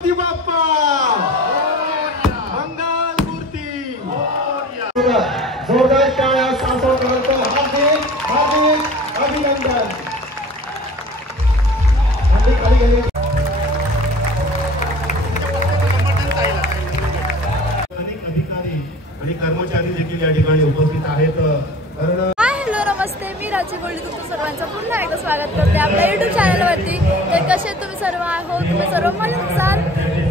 बाप्पा मंगल मूर्ती जोरदार टाळ्या सासवडकरांचं हार्दिक हार्दिक अभिनंदन। अनेक अधिकारी आणि कर्मचारी देखील या ठिकाणी उपस्थित आहेत। हॅलो नमस्ते, मी राजी बोलली तुमचं सर्वांचं पुन्हा एकदा स्वागत करते आपल्या YouTube चॅनलवरती। तर कसे तुम्ही सर्व आहोत, तुम्ही सर्व मजेत असाल।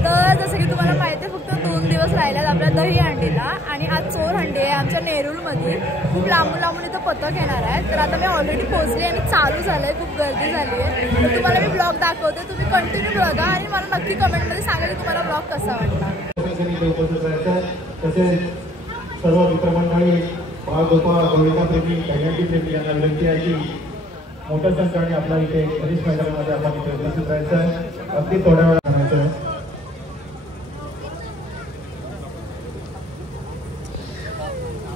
तर जसं की तुम्हाला माहिती आहे फक्त 2 दिवस राहिल्यात आपल्या दहीहंडीला आणि आज चोरहंडी आहे आमच्या नेरूळमध्ये। खूप लांबून लांबून इथं पथक येणार आहे। तर आता मी ऑलरेडी पोहोचली आणि चालू झालंय, खूप गर्दी झाली आहे। तर तुम्हाला मी ब्लॉग दाखवते, तुम्ही कंटिन्यू बघा आणि मला नक्की कमेंटमध्ये सांगा की तुम्हाला ब्लॉग कसा वाटला। सर्व मित्रमंडळी गोपाळ गोविंदा प्रेमी दहीहंडी प्रेमी यांना विनंती आहे की मोठ्या संख्येने आपल्या इथे हरीश मैदानामध्ये आपण इथे उपस्थित राहायचं आहे। अगदी थोड्या वेळा करायचं आहे।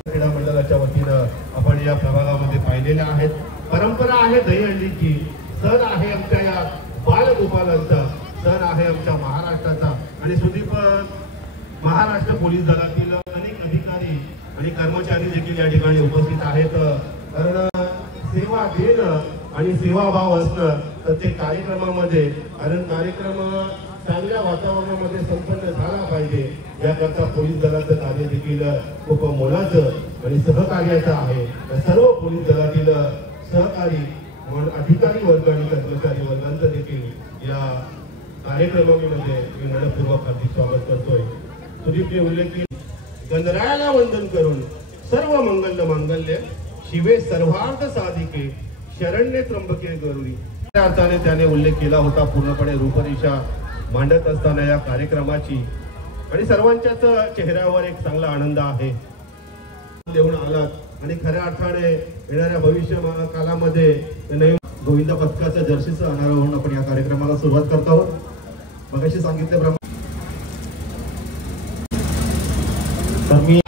क्रीडा मंडळाच्या वतीनं आपण या प्रभागामध्ये पाहिलेल्या आहेत। परंपरा आहे दहीहंडीची, सण आहे आमच्या या बालगोपालांचा, सण आहे आमच्या महाराष्ट्राचा। आणि सुदीप महाराष्ट्र पोलीस दलातील अनेक अधिकारी आणि कर्मचारी देखील या ठिकाणी उपस्थित आहेत। कारण सेवा देणं आणि सेवाभाव असणं प्रत्येक कार्यक्रमामध्ये, कारण कार्यक्रम चांगल्या वातावरणामध्ये संपन्न झाला पाहिजे याकरता पोलीस दलाचं कार्य देखील खूप मोलाचं आणि सहकार्याचं आहे। सर्व पोलीस दलातील सहकारी अधिकारी वर्ग आणि कर्मचारी वर्गांचं देखील या कार्यक्रमामध्ये मी मनपूर्वक हार्दिक स्वागत करतोय। सुदीपने उल्लेख केला, गणरायाला वंदन करून सर्व मंगल मांगल्य शिवे सर्वार्थ साधिके शरण्ये त्र्यंबके गौरी। त्या अर्थाने त्याने उल्लेख केला होता पूर्णपणे रूपरेषा मांडत असताना या कार्यक्रमाची, आणि सर्वांच्याच चेहऱ्यावर एक चांगला आनंद आहे देऊन आलात। आणि खऱ्या अर्थाने येणाऱ्या भविष्य कालामध्ये गोविंदा पथकाच्या जर्सीचं अनावरण आपण या कार्यक्रमाला सुरुवात करत आहोत। मगाशी सांगितल्याप्रमाणे मी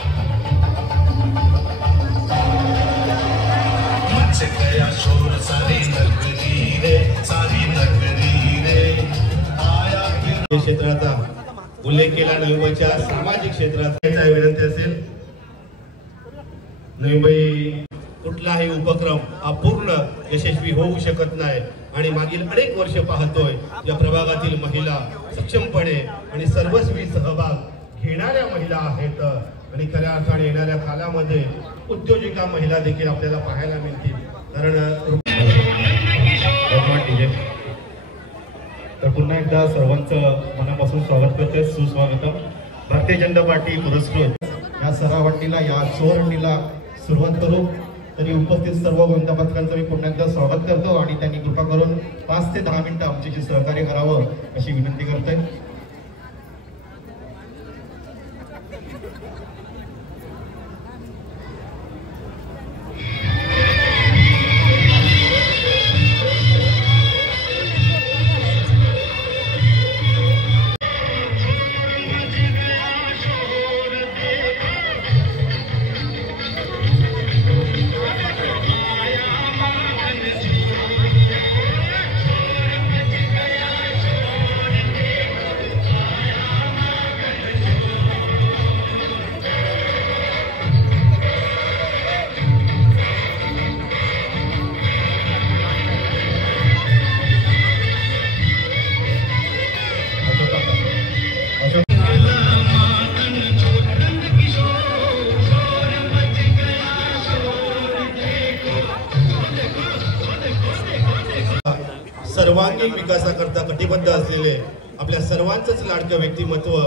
क्षेत्राचा उल्लेख केला, नवी मुंबईच्या सामाजिक क्षेत्राचा विनंती असेल। नवी मुंबई कुठलाही उपक्रम अपूर्ण यशस्वी होऊ शकत नाही आणि मागील अनेक वर्ष पाहतोय या प्रभागातील महिला सक्षमपणे आणि सर्वस्वी सहभाग घेणाऱ्या महिला आहेत। आणि खऱ्या अर्थाने येणाऱ्या कालामध्ये उद्योजिका महिला देखील आपल्याला पाहायला मिळतील। कारण तर पुन्हा एकदा सर्वांचं मनापासून स्वागत करते, सुस्वागतम। भारतीय जनता पार्टी पुरस्कृत या सरावंडीला, या चोरहंडीला सुरुवात करू। तरी उपस्थित सर्व गोविंदा पथकांचं मी पुन्हा एकदा स्वागत करतो आणि त्यांनी कृपा करून 5 ते 10 मिनिटं आमच्याशी सहकार्य करावं अशी विनंती करते। सर्वांगीण विकासाकरता कटिबद्ध असलेले आपल्या सर्वांचंच लाडकं व्यक्तिमत्व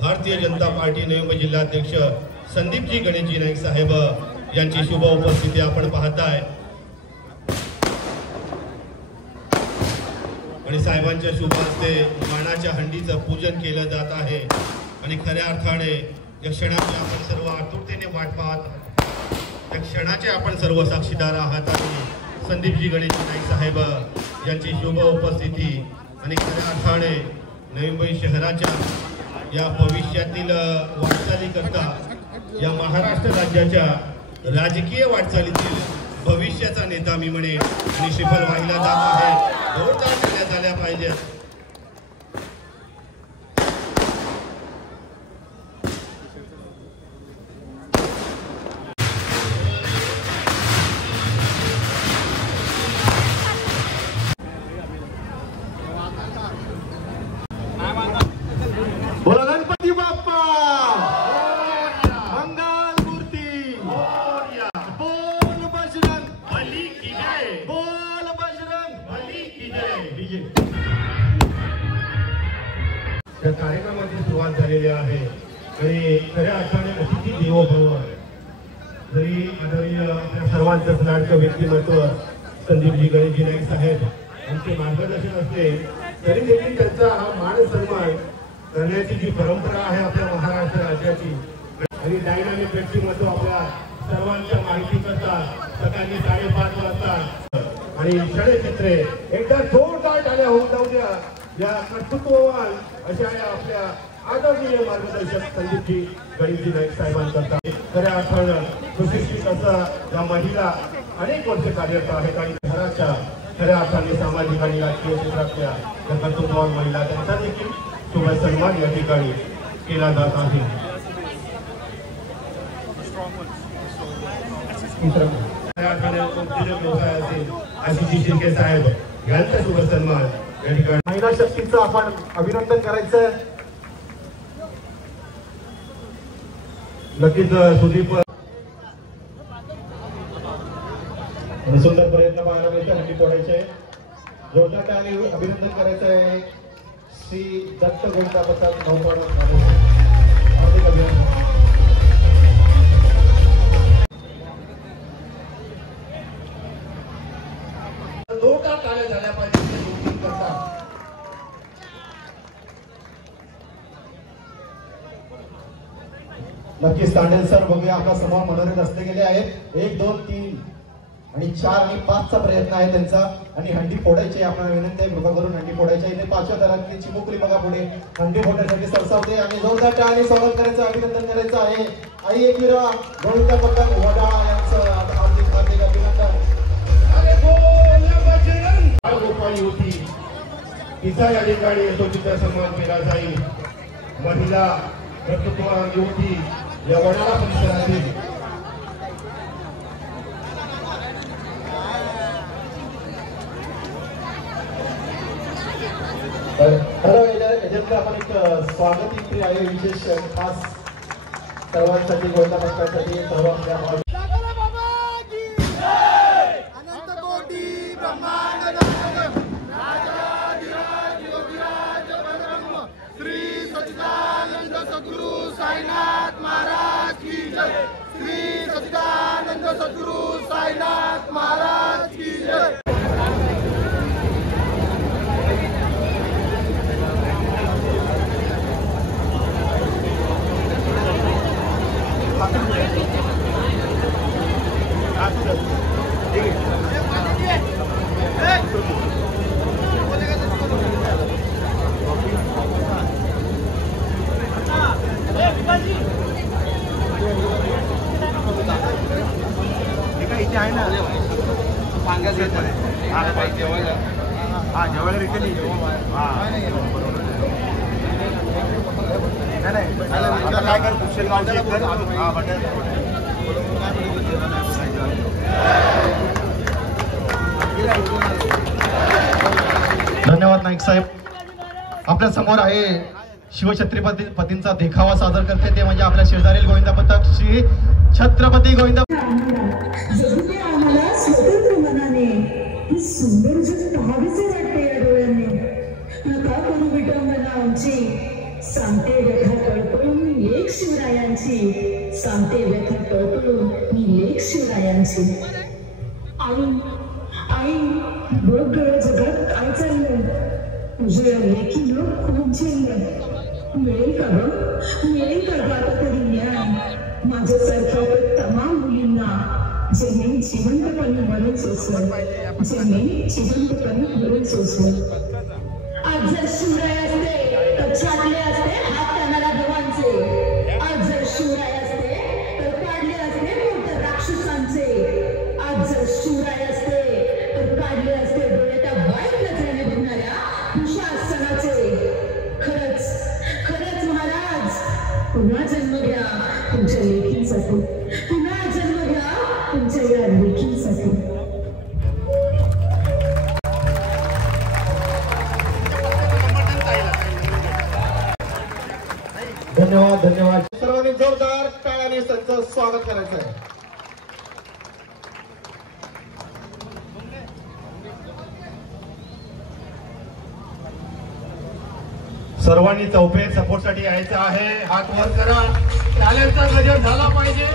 भारतीय जनता पार्टी नवी मुंबई जिल्हाध्यक्ष संदीपजी गणेशजी नाईक साहेब यांची शुभ उपस्थिती आपण पाहताय। आणि साहेबांच्या शुभ हस्ते मानाच्या हंडीचं पूजन केलं जात आहे। आणि खऱ्या अर्थाने या क्षणाची आपण सर्व आतुरतेने वाट पाहत आहात, त्या क्षणाचे आपण सर्व साक्षीदार आहात। आणि संदीपजी गणेशजी नाईक साहेब यांची शुभ उपस्थिती आणि खऱ्या अर्थाने नवी मुंबई शहराच्या या भविष्यातील वाटचालीकरता, या महाराष्ट्र राज्याच्या राजकीय वाटचालीतील भविष्याचा नेता मी म्हणेन आणि श्रीफल वाहिला जात आहे। जोरदार करण्यात आल्या पाहिजेत। या कार्यक्रमाची सुरुवात झालेली आहे आणि खऱ्या अर्थाने अतिथी देवो भव. जरी आदरणीय आपल्या सर्वांचंच लाडकं व्यक्तिमत्व संदीपजी गणेशजी नाईक साहेब यांचे मार्गदर्शन असते तरी देखील त्यांचा हा मान सन्मान करण्याची जी परंपरा आहे आपल्या महाराष्ट्र राज्याची आणि डायनामिक व्यक्तिमत्व आपल्या सर्वांच्या माहिती करतात. सकाळी 5:30 वाजता आणि षडचित्रे एकदा जोरदार टाळ्या होऊन जाऊ द्या या कर्तृत्ववान अशा या आपल्या आदरणीय मार्गदर्शक संदीपजी गणेशजी नाईक साहेबांकरता खऱ्या अर्थानं सुशिक्षित असा या महिला अनेक वर्ष कार्यरत आहेत आणि घराच्या खऱ्या अर्थाने सामाजिक आणि राजकीय क्षेत्रातल्या या कर्तृत्ववान महिला त्यांचा देखील शुभ सन्मान या ठिकाणी केला जात आहे. व्यवसाय असेल आशिष शिर्के साहेब यांचा शुभ सन्मान या ठिकाणी. महिला शक्तीचं आपण अभिनंदन करायचं. नक्कीच सुदीप सुंदर प्रयत्न पाहायला मिळते. हंडी फोडायचे जोरदार आणि अभिनंदन करायचं आहे श्री दत्त गोविंदाबद्दल नौपाड हार्दिक अभिनंदन. जोरदार टाळ्या झाल्या पाहिजे. नक्कीच तांडेल सर बघूया आपल्या समोर मनोरंजन असले गेले आहेत. 1 2 3 आणि 4 आणि 5चा प्रयत्न आहे त्यांचा आणि हंडी फोडायची आपल्याला विनंती आहे कृपा करून हंडी फोडायची. इथे 5व्या दरातली चिमुकली बघा पुढे हंडी फोडण्यासाठी सरसावते आणि जोरदार टाळ्याने स्वागत करायचं अभिनंदन करायचं आहे. आई एकविरा गोविंदा पटक वडा यांचं हार्दिक हार्दिक अभिनंदन. गोपाळी होती तिचा या ठिकाणी येतो तिचा सन्मान केला जाईल. महिला कर्तृत्ववान युवती या वडाळा परिसरातील याच्यातलं आपण एक स्वागत इथे आहे विशेष खास सर्वांसाठी गोविंदा पक्षासाठी सर्व आपल्या सद्गुरु साईनाथ महाराज की जय. श्री सच्चिदानंद सद्गुरु साईनाथ महाराज की जय. इथे आहे ना सांगायचं जेवायला रिटर्न काय कर धन्यवाद नाईक साहेब. आपल्या समोर आहे शिवछत्रपतींचा देखावा सादर करते ते म्हणजे आपल्या शेजारील गोविंदा पथक श्री छत्रपती गोविंदा. आम्हाला स्वतंत्र मनाने ही सुंदर जग पाहावीसे वाटते या डोळ्यांनी. नका करू विटंबना आमची सांगते व्यथा तळपळून मी लेख शिवरायांची. सांगते व्यथा तळपळून मी लेख शिवरायांची. आई आई बघ गं जगात काय चाललंय. तुझे लेखी लोक खूप झेलले. मिळेल का ग मिळेल का ग आता तरी न्याय माझ्यासारख्या तमाम मुलींना ज्यांनी जिवंतपणे मरण सोसलं. ज्यांनी जिवंतपणे मरण सोसलं. आज जर शिवराय असते तर छाटले असते हात त्यांना देवांचे. आज जर शिवराय असते तर काढले असते मोठ्या राक्षसांचे. आज जर शिवराय असते तर काढले असते डोळ्याच्या वाईट नजरेने बघणाऱ्या दुःशासनाचे. खरंच खरंच महाराज पुन्हा जन्म घ्या तुमच्या लेखींसाठी. पुन्हा जन्म घ्या तुमच्या या लेखींसाठी. धन्यवाद धन्यवाद. सर्वांनी जोरदार टाळ्याने त्यांचं स्वागत करायचं आहे. सर्वांनी चौफेर सपोर्टसाठी यायचं आहे. हात वर करा. टाळ्यांचा गजर झाला पाहिजे.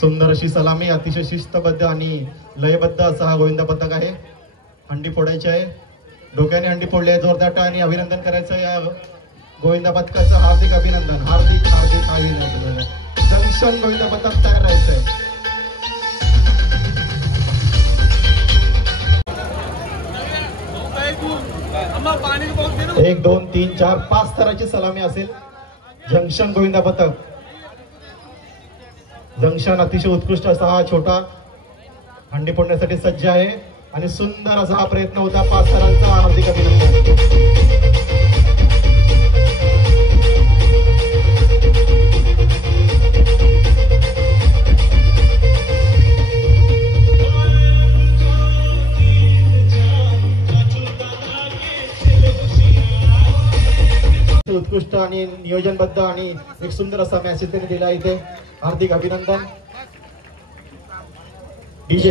सुंदर अशी सलामी, अतिशय शिस्तबद्ध आणि लयबद्ध असा हा गोविंदा पथक आहे. हंडी फोडायची आहे. डोक्याने हंडी फोडली आहे. जोरदार टाळ्यांनी अभिनंदन करायचं या गोविंदा पथकाचं. हार्दिक अभिनंदन, हार्दिक हार्दिक अभिनंदन. जंक्शन गोविंदा पथक तयार राहायचंय. 1 2 3 4 5 थराची सलामी असेल. जंक्शन गोविंदा पथक. जंक्शन अतिशय उत्कृष्ट असा हा छोटा हंडी फोडण्यासाठी सज्ज आहे आणि सुंदर असा हा प्रयत्न होता. 5 थरांचा. हार्दिक अभिनंदन. उत्कृष्ट आणि नियोजनबद्ध आणि एक सुंदर असा मॅसेज त्यांनी दिला इथे. हार्दिक अभिनंदन. डीजे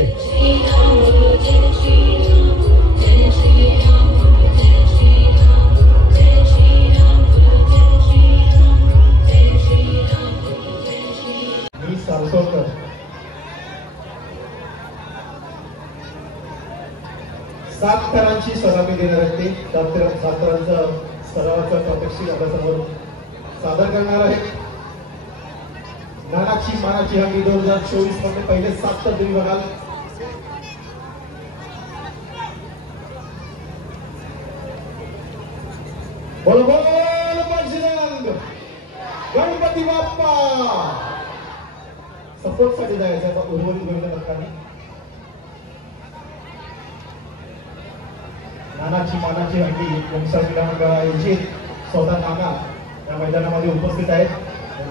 मी सारसोळकर. 7 थरांची सलामी देणार आहे ते. 7 थरांचं सरावाचा प्रात्यक्षिक आपल्यासमोर सादर करणार आहे. नानाची मानाची हंडी 2024 मध्ये पहिले 7 तर तुम्ही बघाल. बोल बोल बजरंग गणपती बाप्पा. सपोर्ट साठी जायचं आहे उर्वरित गोविंदा पथकाने. नानाची मानाची हंडी वंशा क्रीडा मंडळाची स्वतः नाना या मैदानामध्ये उपस्थित आहेत.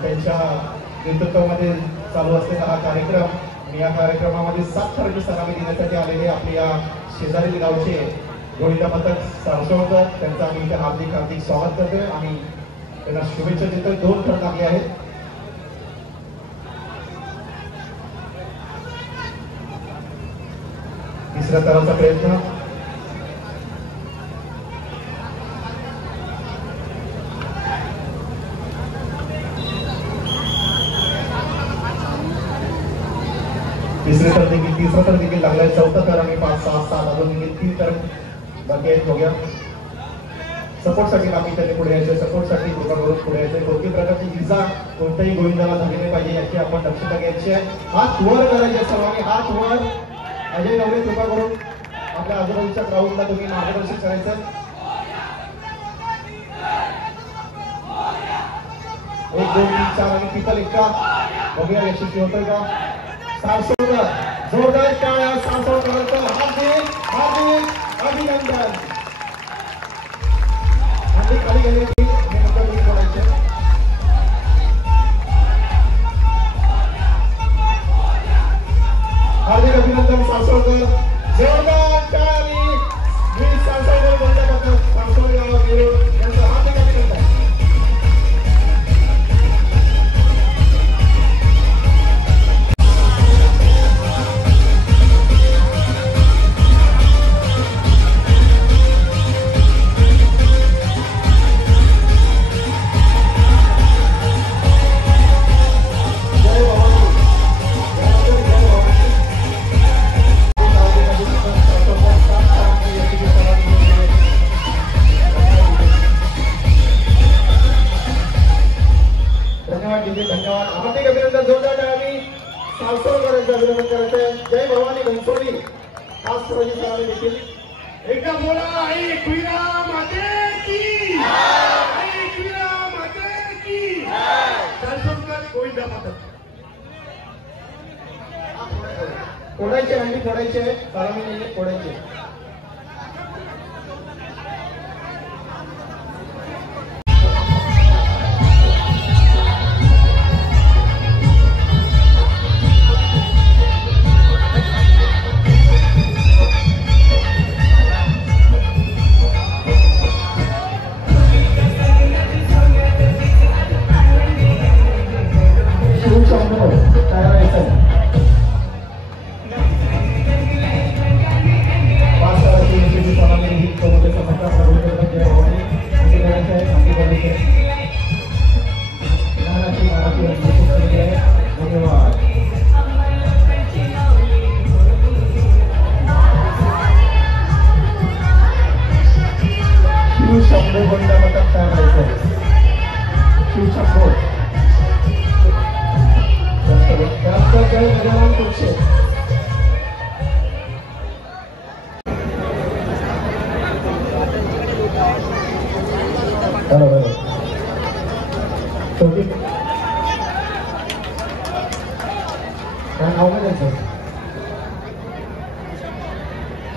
त्यांच्या नेतृत्वामध्ये चालू असलेला हा कार्यक्रम आणि या कार्यक्रमामध्ये 7 थरांची सलामी देण्यासाठी आलेले आपले या शेजारील गावचे गोविंदा पथक सारसोळकर. त्यांचं आम्ही इथे हार्दिक हार्दिक स्वागत करतोय आणि त्यांना शुभेच्छा देतोय. 2 थर लागले आहेत. तिसऱ्या थराचा प्रयत्न. तिसरा तर देखील लागलाय. 4था थर आणि 5 6 7 अजून देखील 3 थर बाकी आहेत. बघूया सपोर्ट साठी बाकी त्यांनी पुढे यायचे. सपोर्ट साठी कृपा करून पुढे यायचे. कोणती प्रकारची इजा कोणत्याही गोविंदाला झाली नाही पाहिजे याची आपण दक्षता घ्यायची आहे. हात वर करायचे सर्वांनी. हात वर. अजय नवरे कृपा करून आपल्या आजूबाजूच्या ग्राउंडला तुम्ही मार्गदर्शन करायचं. 1 2 3 4 आणि पितल एका. बघूया यशस्वी होतोय का. सारसोळकर. जोरदार टाळ्या सारसोळकरांचं. हार्दिक हार्दिक अभिनंदन. हंडी खाली गेली होती. हार्दिक अभिनंदन सारसोळकर. जोरदार टाळी. मी सारसोळकर बोलतो. सारसोळकर यांचं हार्दिक अभिनंदन. धन्यवाद. हार्दिक अभिनंदन. जोरदार टाळ्यांनी सारसोळकरांचं अभिनंदन करायचं. जय भवानी घनसोली. खास करून सलामी देखील. एकदा बोला आई क्रीडा माते की. आई क्रीडा माते की. सारसोळकर गोविंदा पथक. फोडायचे हंडी फोडायचे. सलामी नाही फोडायचे. शिवशंभो गोविंदा पथक तयार व्हायचं. शिवशंभो जास्त जय गजानन तुळशी. बरोबर काय नाव काय त्याचं?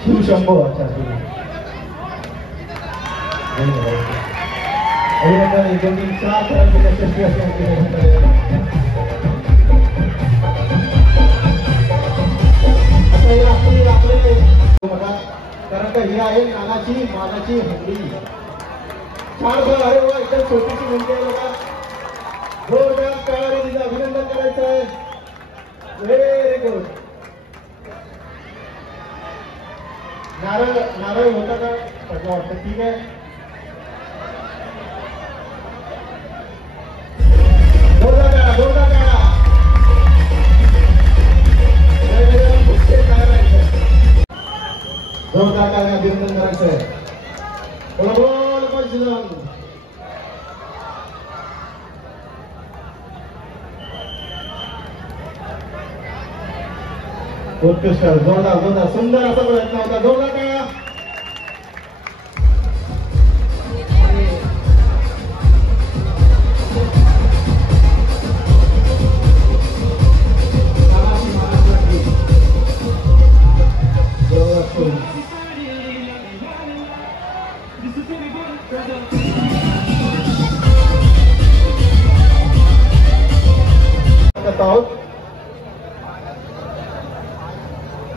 शिवशंभो. अच्छा अभिनंदन. 1 2 3 4 खेळाडू यशस्वी असल्यामुळे कारण का ही आहे नानाची मानाची हंडी. 4 बॉल. अरे वा, एकदम छोटीशी हंडी आहे बघा. जोरदार टाळ्या तिचं अभिनंदन करायचं आहे. Very good. नारळ होता का पडला वाटतं. ठीक आहे. जोरदार टाळा, जोरदार टाळा. जोरदार टाळ्या अभिनंदन करायचं आहे. बोला बोल बजरंग. उत्कृष्ट. जोरदार जोरदार सुंदर असा प्रयत्न होता. जोरदार टाळ्या.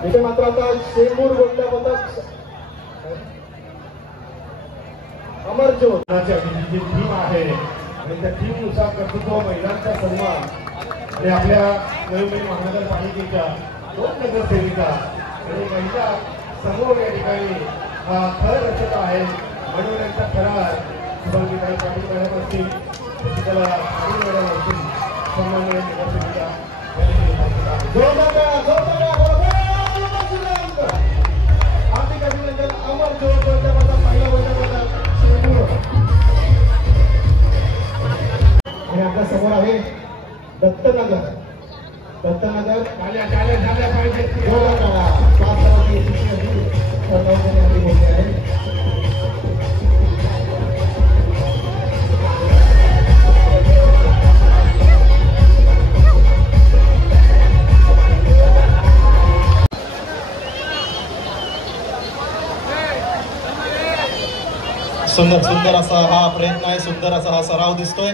इथे मात्र आता शेंबूर गोंडा पथक अमरज्योत जी टीम आहे आणि त्या टीमनुसार कर्तृत्व महिलांचा सन्मान आणि आपल्या नवी मुंबई महानगरपालिकेच्या 2 नगरसेविका आणि महिला समूह या ठिकाणी हा खर रचत आहे. म्हणून यांचा फरार शुभांगी पाटील मॅडम असतील, शशिकला पाटील मॅडम असतील, सन्माननीय नगरसेविका हार्दिक अभिनंदन. अमरज्योत पहिला आणि आपल्या समोर आहे दत्तनगर. दत्तनगर झाल्या पाहिजे. जोरदार टाळा. 5 धावांची यशस्वी हंडी मोठी आहे. सुंदर सुंदर असा हा प्रयत्न आहे. सुंदर असा हा सराव दिसतोय.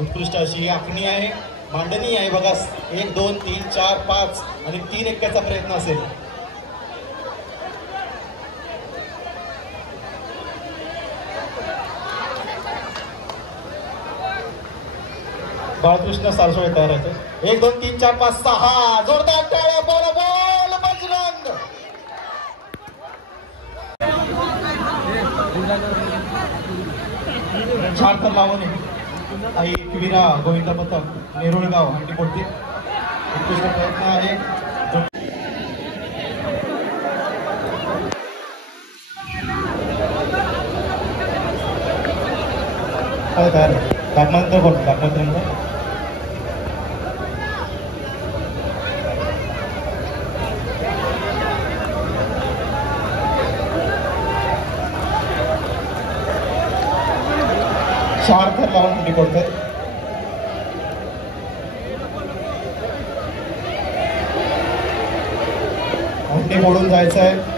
उत्कृष्ट अशी ही आखणी आहे, मांडणी आहे बघा. 1 2 3 4 5 आणि 3 एक्क्याचा प्रयत्न असेल. बाळकृष्ण सारसोळे तयार आहे. 1 2 3 4 5 6. जोरदार टाळ्या. बोल बोल बजरंग. छान तर लावून आई विरा गोविंदा पथक नेरुळगाव हंडी पोडते. उत्कृष्ट प्रयत्न आहे. काय तयार तापमानंतर बोल. तापमानंतर 4 थर लावून हंडी पडतात. हंडी मोडून जायचं आहे.